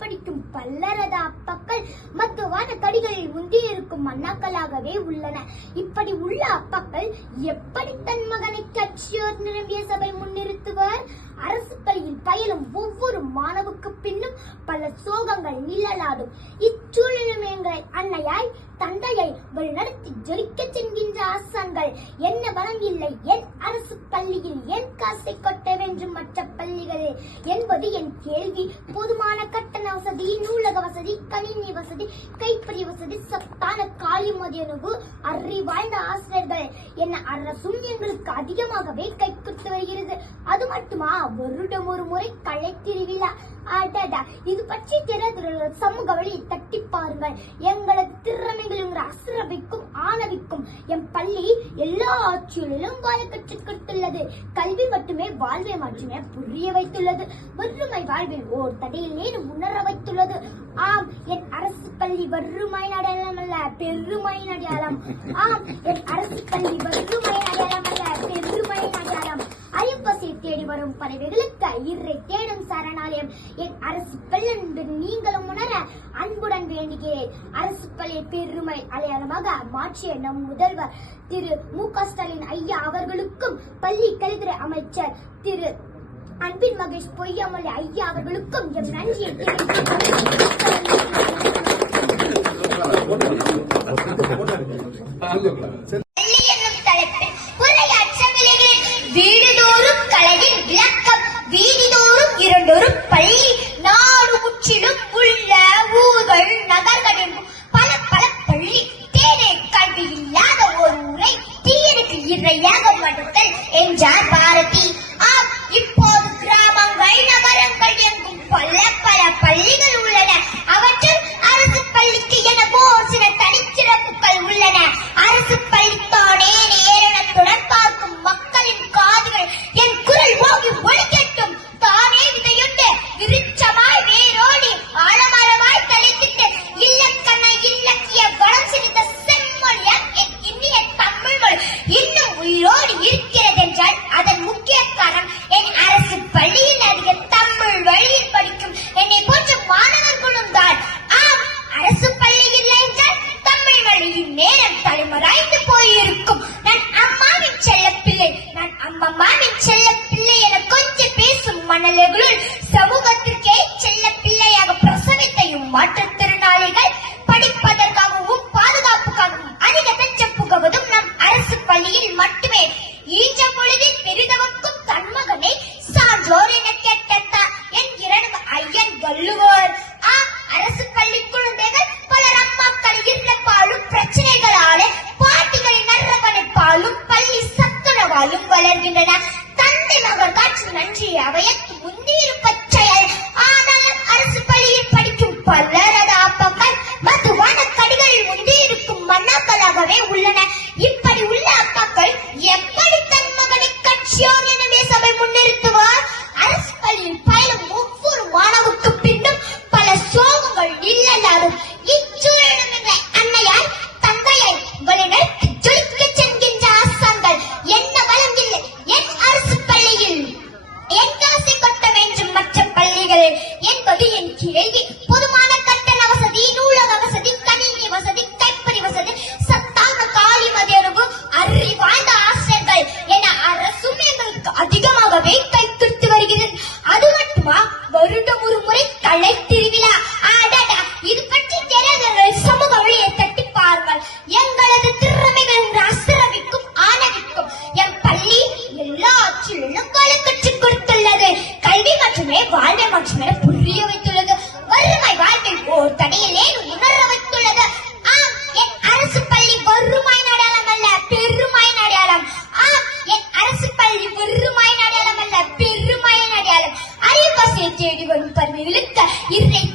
படிக்கும் பல்லரத அப்பக்கள் மத்துவான கடிகளில் முந்தி இருக்கும் அண்ணாக்களாகவே உள்ளன. இப்படி உள்ள அப்பக்கள் எப்படி தன் மகனை கட்சியோர் நிரம்பிய சபை முன்னிறுத்துவர்? அரசு பள்ளியில் பயிலும் ஒவ்வொரு மாணவுக்கு பின்னும் பல சோகங்கள் நிழலாடும். இச்சூழலும் எங்கள் அன்னையாய் தந்தையை வழிநடத்தி ஜொலிக்க சென்கின்ற ஆசான்கள் என்ன வரம் இல்லை? என் அரசு பள்ளியில் என் காசை கொட்ட என்பது என் கேள்வி. போதுமான கட்டண வசதி நூலக வசதி கணினி வசதி கைப்பறி வசதி சத்தான காலி மதியனுகு அறிவாய்ந்த ஆசிரியர்கள். என அரசும் எங்களுக்கு அதிகமாகவே கைப்பற்றி வருகிறது. அது மட்டுமா? வருடம் ஒரு முறை கலை திருவிழா அடடா இது பற்றி தெரியாத சமூக வழியை தட்டி பாருங்கள். எங்களது திறமைகளும் அசுரவிக்கும் ஆணவிக்கும் என் பள்ளி எல்லா ஆட்சிகளிலும் வாழ கற்றுக் கொடுத்துள்ளது கல்வி மட்டுமே வாழ்வை மட்டுமே புரிய வைத்துள்ளது. வறுமை வாழ்வில் ஓர் தடையில் நேரம் உணர வைத்துள்ளது. ஆம் என் அரசு பள்ளி வறுமை அடையாளம் அல்ல பெருமை அடையாளம். ஆம் என் அரசு பள்ளி வறுமை அடையாளம் அல்ல பெருமை அடையாளம். வரும் பறவைகளுக்கு இறை தேடும் சரணாலயம் என் அரசு பள்ளி என்று நீங்களும் உணர அன்புடன் வேண்டுகிறேன் அரசு பள்ளி பெருமை அலையாளமாக மாற்றிய நம் முதல்வர் திரு மு க ஸ்டாலின் ஐயா அவர்களுக்கும் பள்ளி கல்வித்துறை அமைச்சர் திரு அன்பின் மகேஷ் பொய்யாமலை ஐயா அவர்களுக்கும் எம் நன்றியை பள்ளி பேசும் சமூகத்திற்கே செல்ல பிள்ளையாக பிரசவித்தையும் மாற்றுத்திறனாளிகள் படிப்பதற்காகவும் பாதுகாப்புக்காகவும் அதிக பெற்ற புகுவதும் நம் அரசு பள்ளியில் மட்டுமே. ஈன்ற பொழுதில் பெரிதவக்கும் தன்மகனை சான்றோர் என கேட்டத்தா? என்கிறார் ஐயன் வள்ளுவர். நன்றி அவையத்து முந்தியிருப்பச் செயல். ஆனாலும் அரசு பள்ளியில் படிக்கும் பலரது அப்பங்கள் மதுவான கடிகளில் முந்தியிருக்கும் மன்னாக்களாகவே உள்ளன. இப்ப ஒரு y